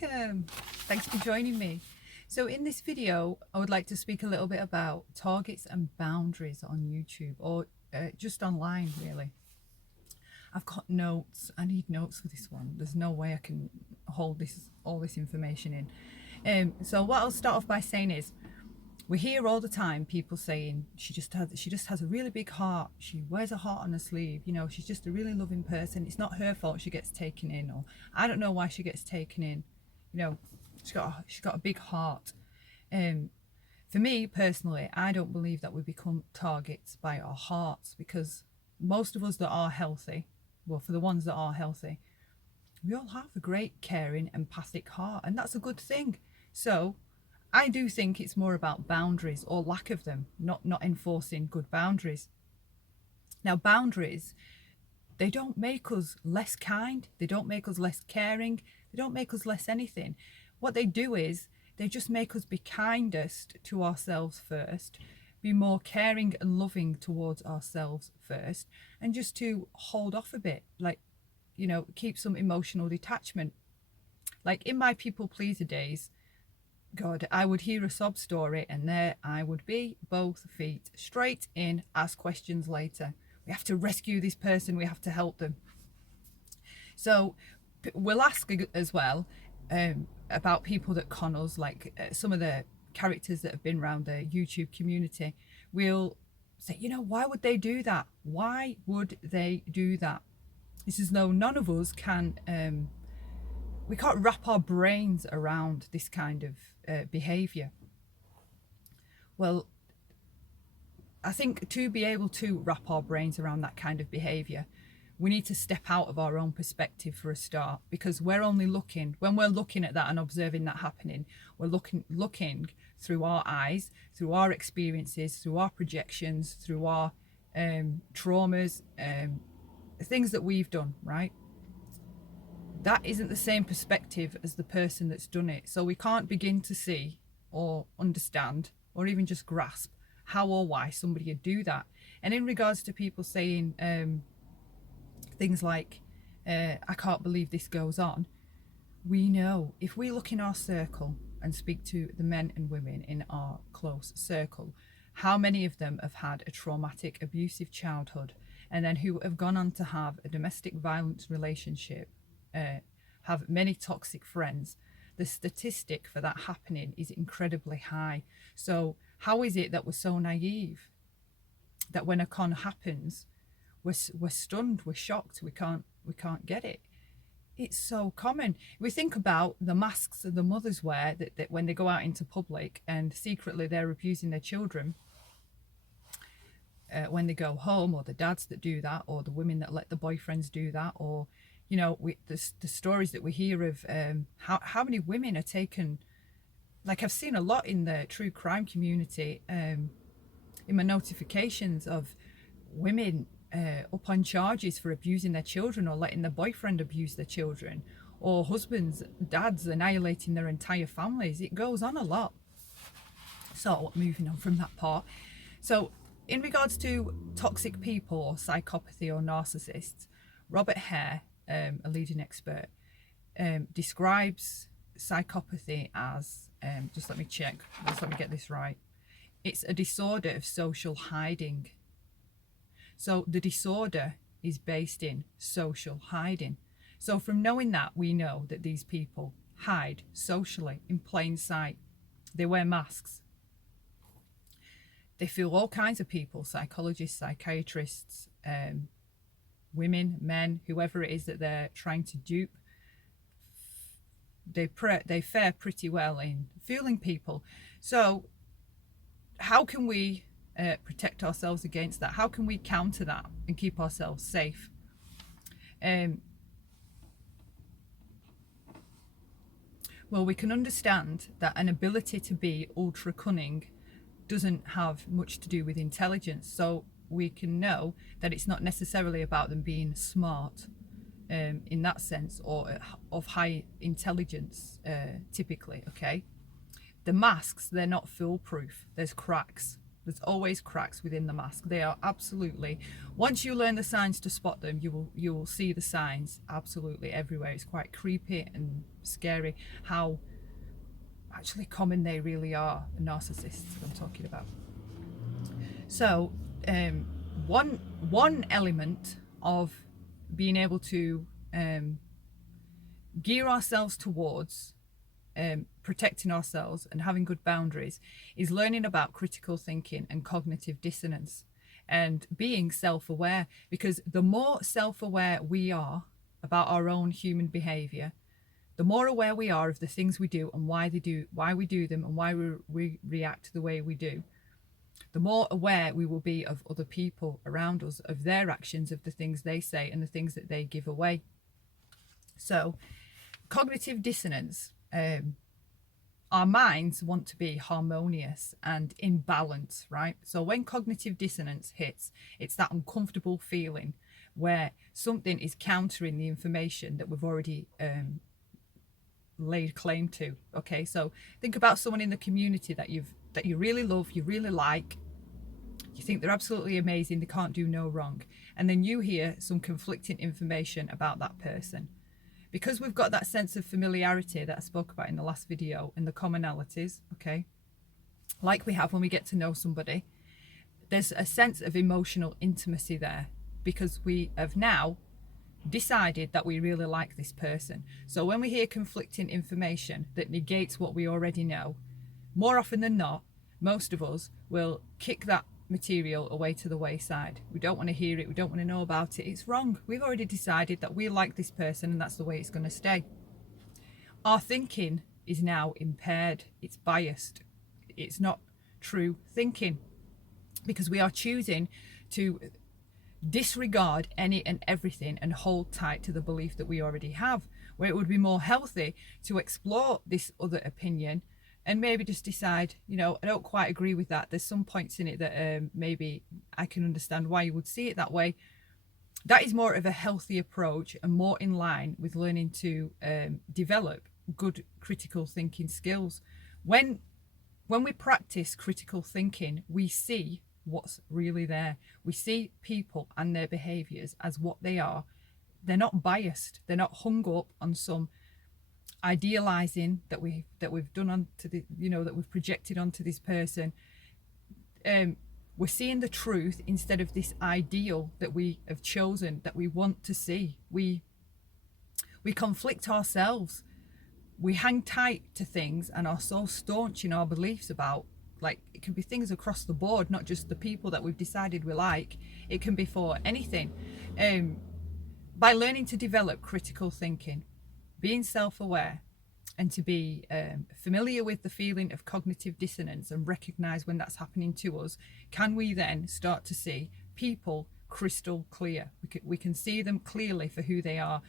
welcome. Thanks for joining me. So in this video, I would like to speak a little bit about targets and boundaries on YouTube or just online really. I've got notes. I need notes for this one. There's no way I can hold all this information in. So what I'll start off by saying is, we hear all the time people saying she just has a really big heart. She wears a heart on her sleeve. You know, she's just a really loving person. It's not her fault she gets taken in, or I don't know why she gets taken in. You know, she's got a big heart. For me personally, I don't believe that we become targets by our hearts, because most of us that are healthy, well, for the ones that are healthy, we all have a great, caring, empathic heart, and that's a good thing. So I do think it's more about boundaries or lack of them, not enforcing good boundaries. Now, boundaries, they don't make us less kind, they don't make us less caring, they don't make us less anything. What they do is they just make us be kindest to ourselves first, be more caring and loving towards ourselves first, and just to hold off a bit, like, you know, keep some emotional detachment. Like in my people pleaser days, God, I would hear a sob story and there I would be, both feet straight in, ask questions later. We have to rescue this person, we have to help them. So we'll ask as well about people that con us, like some of the characters that have been around the YouTube community. We'll say, you know, why would they do that? Why would they do that? It's as though none of us can, we can't wrap our brains around this kind of behaviour. Well, I think to be able to wrap our brains around that kind of behaviour, we need to step out of our own perspective for a start, because we're only looking, when we're looking at that and observing that happening, we're looking through our eyes, through our experiences, through our projections, through our traumas, things that we've done, right? That isn't the same perspective as the person that's done it. So we can't begin to see or understand or even just grasp how or why somebody would do that. And in regards to people saying things like, I can't believe this goes on, we know if we look in our circle and speak to the men and women in our close circle, how many of them have had a traumatic, abusive childhood, and then who have gone on to have a domestic violence relationship, have many toxic friends. The statistic for that happening is incredibly high. So how is it that we're so naive that when a con happens, we're stunned, we're shocked, we can't get it? It's so common. We think about the masks that the mothers wear that when they go out into public and secretly they're abusing their children, when they go home, or the dads that do that, or the women that let the boyfriends do that, or you know, the stories that we hear of how many women are taken. Like I've seen a lot in the true crime community, in my notifications, of women up on charges for abusing their children or letting their boyfriend abuse their children, or husbands, dads annihilating their entire families. It goes on a lot. So moving on from that part. So in regards to toxic people or psychopathy or narcissists, Robert Hare, a leading expert, describes psychopathy as, just let me get this right, it's a disorder of social hiding. So the disorder is based in social hiding. So from knowing that, we know that these people hide socially in plain sight. They wear masks. They fool all kinds of people, psychologists, psychiatrists, women, men, whoever it is that they're trying to dupe. They fare pretty well in fooling people. So how can we protect ourselves against that? How can we counter that and keep ourselves safe? Well, we can understand that an ability to be ultra cunning doesn't have much to do with intelligence. So we can know that it's not necessarily about them being smart in that sense, or of high intelligence typically, okay? The masks, they're not foolproof. There's cracks There's always cracks within the mask. They are absolutely, once you learn the signs to spot them, you will see the signs absolutely everywhere. It's quite creepy and scary how actually common they really are, narcissists I'm talking about. So one element of being able to gear ourselves towards protecting ourselves and having good boundaries is learning about critical thinking and cognitive dissonance and being self-aware, because the more self-aware we are about our own human behavior, the more aware we are of the things we do and why we do them and why we react the way we do, the more aware we will be of other people around us, of their actions, of the things they say and the things that they give away. So cognitive dissonance, our minds want to be harmonious and in balance, right? So when cognitive dissonance hits, it's that uncomfortable feeling where something is countering the information that we've already laid claim to. Okay, so think about someone in the community that you really love, you really like, you think they're absolutely amazing, they can't do no wrong, and then you hear some conflicting information about that person. Because we've got that sense of familiarity that I spoke about in the last video and the commonalities, okay, like we have when we get to know somebody, there's a sense of emotional intimacy there because we have now decided that we really like this person. So when we hear conflicting information that negates what we already know, more often than not, most of us will kick that material away to the wayside. We don't want to hear it, we don't want to know about it, it's wrong. We've already decided that we like this person and that's the way it's going to stay. Our thinking is now impaired, it's biased, it's not true thinking, because we are choosing to disregard any and everything and hold tight to the belief that we already have, where it would be more healthy to explore this other opinion and maybe just decide, you know, I don't quite agree with that. There's some points in it that maybe I can understand why you would see it that way. That is more of a healthy approach and more in line with learning to develop good critical thinking skills. When we practice critical thinking, we see what's really there. We see people and their behaviors as what they are. They're not biased. They're not hung up on some idealizing that we've done onto the, you know, that we've projected onto this person. We're seeing the truth instead of this ideal that we have chosen, that we want to see. We conflict ourselves. We hang tight to things and are so staunch in our beliefs about, like, it can be things across the board, not just the people that we've decided we like. It can be for anything. By learning to develop critical thinking, being self-aware, and to be familiar with the feeling of cognitive dissonance and recognize when that's happening to us, can we then start to see people crystal clear? We can see them clearly for who they are,